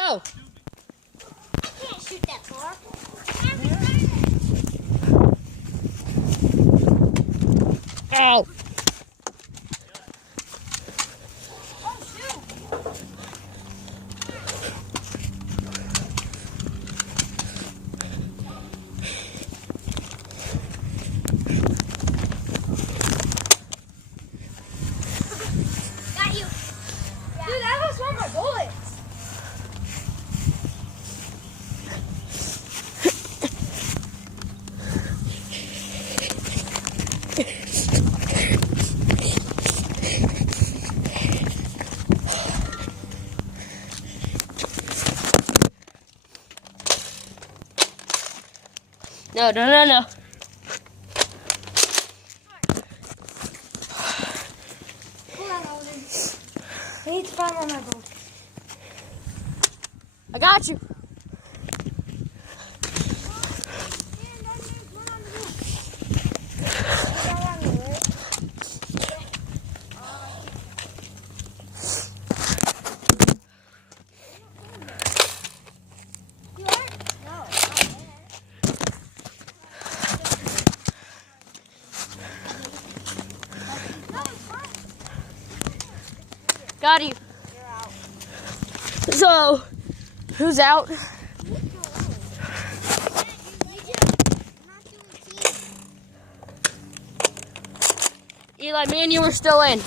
Go. You can't shoot that far. Ow. Oh, shoot. Got you. Yeah. Dude, that was one of my bullets. No. Hold on, Alden. I need to find one of my bullets. I got you. Got you. You're out. So, who's out? Eli, me and you are still in.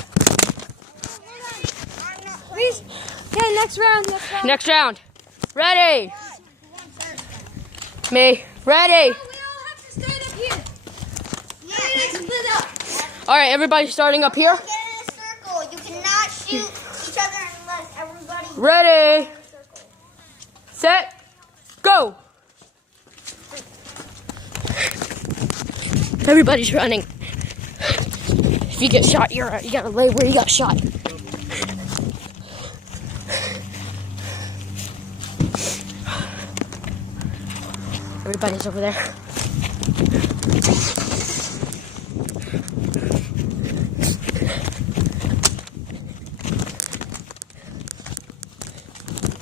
Please. Okay, next round. Next round. Ready? Me. Ready? We all have to stand up here. Yeah. Split up. All right, everybody starting up here. Get in a circle. You cannot shoot each other unless everybody. Ready? Set. Go. Everybody's running. If you get shot, you gotta lay where you got shot. Everybody's over there.